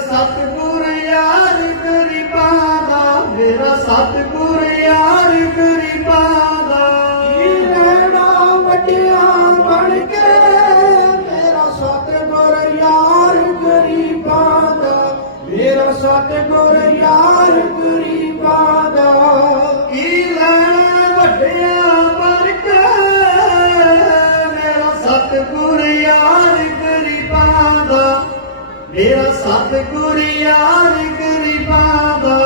ਸਤਿਗੁਰ ਯਾਰ ਗਰੀਬਾਂ ਦਾ, ਮੇਰਾ ਸਤਿਗੁਰ ਯਾਰ ਗਰੀਬਾਂ ਦਾ। ਕੀ ਲੈਣਾ ਵੱਡਿਆ ਬਣ ਕੇ, ਮੇਰਾ ਸਤਿਗੁਰ ਯਾਰ ਗਰੀਬਾਂ ਦਾ, ਮੇਰਾ ਸਤਿਗੁਰ ਯਾਰ ਗਰੀਬਾਂ ਦਾ। ਕੀ ਲੈ ਸਤਿਗੁਰ ਯਾਰ ਗਰੀਬਾਂ ਦਾ ਮੇਰਾ ਸਤਿਗੁਰ ਯਾਰ ਗਰੀਬਾਂ ਦਾ।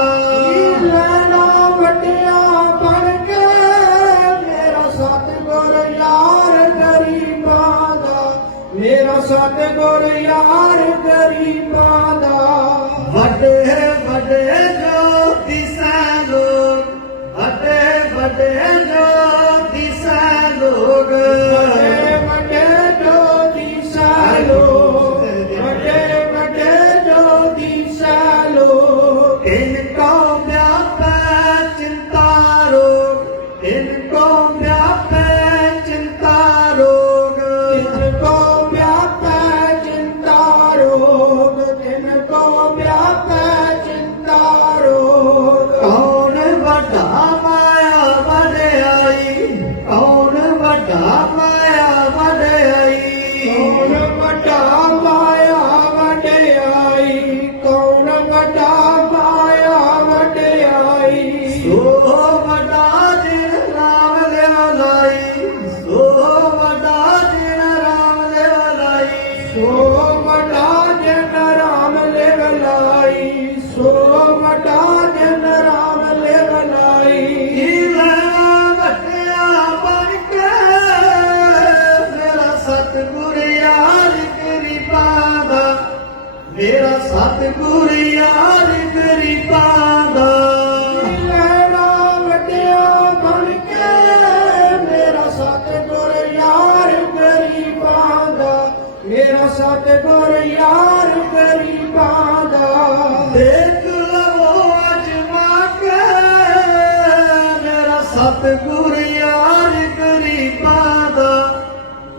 ਲੈਣਾ ਵੱਡਿਆ ਬਣ ਕੇ ਮੇਰਾ ਸਤਿਗੁਰ ਯਾਰ ਗਰੀਬਾਂ ਦਾ ਮੇਰਾ ਸਤਿਗੁਰ ਯਾਰ ਗਰੀਬਾਂ ਦਾ। ਵੱਡੇ ਵੱਡੇ ਸੋ ਜਨ ਰਾਮ ਲਿਵ ਲਾਈ ਸੋ ਵੱਡਾ ਜਨ ਰਾਮ ਲਿਵ ਲਾਈ। ਹੀਲਾ ਵੱਟਿਆ ਬਣ ਕੇ, ਮੇਰਾ ਸਤਿਗੁਰ ਯਾਰ ਗਰੀਬਾਂ ਦਾ ਮੇਰਾ ਸਤਿਗੁਰ ਸਤਿਗੁਰ ਯਾਰ ਗਰੀਬਾਂ ਦਾ ਦੇਖ ਲਵੋ ਅਜਮਾ ਕੇ ਮੇਰਾ ਸਤਿਗੁਰ ਯਾਰ ਗਰੀਬਾਂ ਦਾ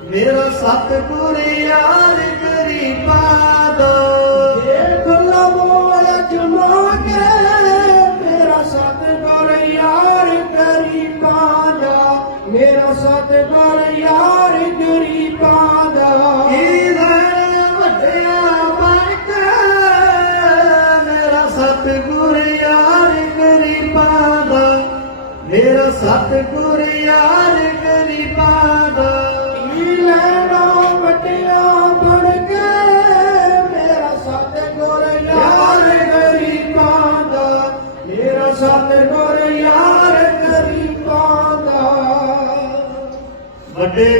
ਮੇਰਾ ਸਤਿਗੁਰ ਯਾਰ ਗਰੀਬਾਂ ਦਾ ਦੇਖ ਲਵੋ ਅਜਮਾ ਕੇ ਮੇਰਾ ਸਤਿਗੁਰ ਯਾਰ ਗਰੀਬਾਂ ਦਾ ਮੇਰਾ ਸਤਿਗੁਰ ਯਾਰ ਗਰੀਬਾਂ ਸਤਿਗੁਰ ਯਾਰ ਗਰੀਬਾਂ ਦਾ, ਮੇਰਾ ਸਤਿਗੁਰ ਯਾਰ ਗਰੀਬਾਂ ਦਾ। ਕੀ ਲੈਣਾ ਵੱਡਿਆ ਬਣ ਕੇ, ਮੇਰਾ ਸਤਿਗੁਰ ਯਾਰ ਗਰੀਬਾਂ ਦਾ, ਮੇਰਾ ਸਤਿਗੁਰ ਯਾਰ ਗਰੀਬਾਂ ਦਾ। ਵੱਡੇ